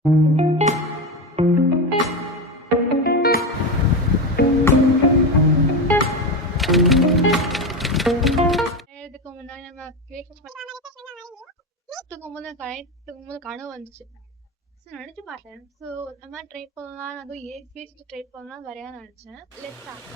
இதுக்கு முன்னாடி நம்ம தூங்கும்போது கனவு வந்துச்சு. ஸோ நினச்சி பார்த்தேன். ஸோ இந்த மாதிரி ட்ரை பண்ணலாம், அதுவும் ஏசி ட்ரை பண்ணலாம் வரையா நினச்சேன். Let's start.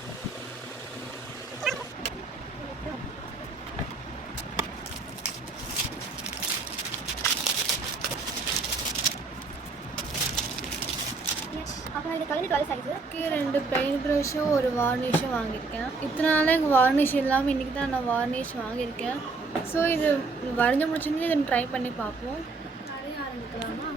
அப்புறம் இது கலர் 12 சைஸு. ரெண்டு பெயிண்ட் ப்ரஷும் ஒரு வார்னிஷும் வாங்கியிருக்கேன். இத்தனை நாளாக எங்கள் வார்னிஷ் இல்லாமல் இன்றைக்கி தான் நான் வார்னிஷ் வாங்கியிருக்கேன். ஸோ இது வரைஞ்சி முடிச்சோன்னே இதை ட்ரை பண்ணி பார்ப்போம். நிறைய ஆரம்பிக்கலாமா?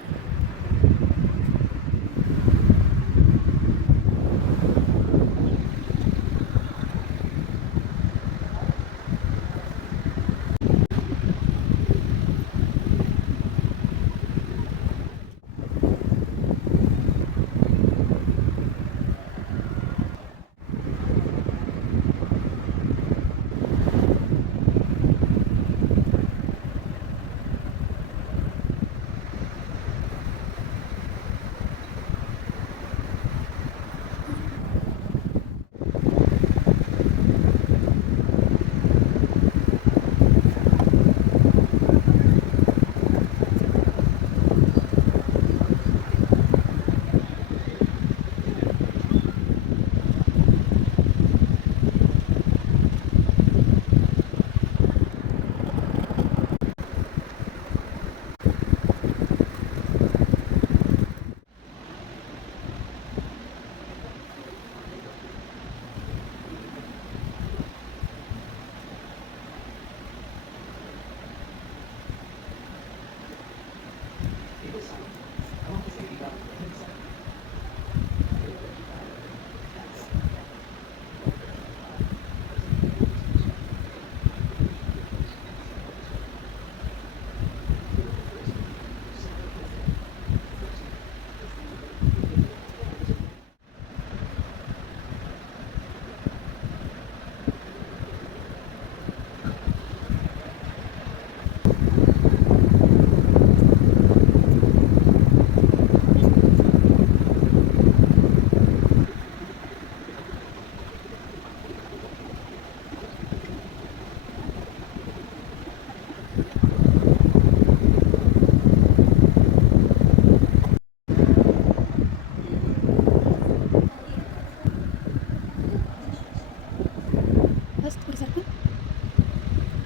ஃபஸ்ட் ஒரு சர்க்கிள்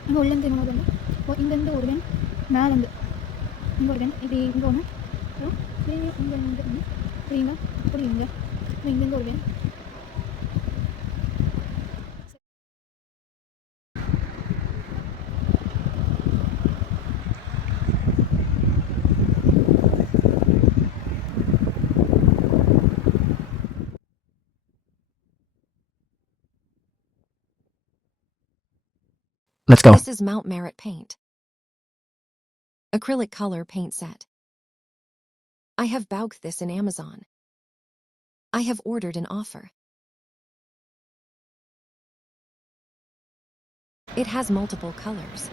அங்கே உள்ளேருந்து இன்னொரு ஒன்று. இப்போ இங்கேருந்து ஒரு வென், மேலேருந்து இங்கே ஒரு வென், இப்படி இங்கே ஒன்று, அப்புறம் இங்கே இங்கே ஒன்று, புரியுங்க புரியுங்க. இங்கேருந்து ஒரு when. Let's go. This is Mount Merit paint. Acrylic color paint set. I have bought this in Amazon. I have ordered an offer. It has multiple colors.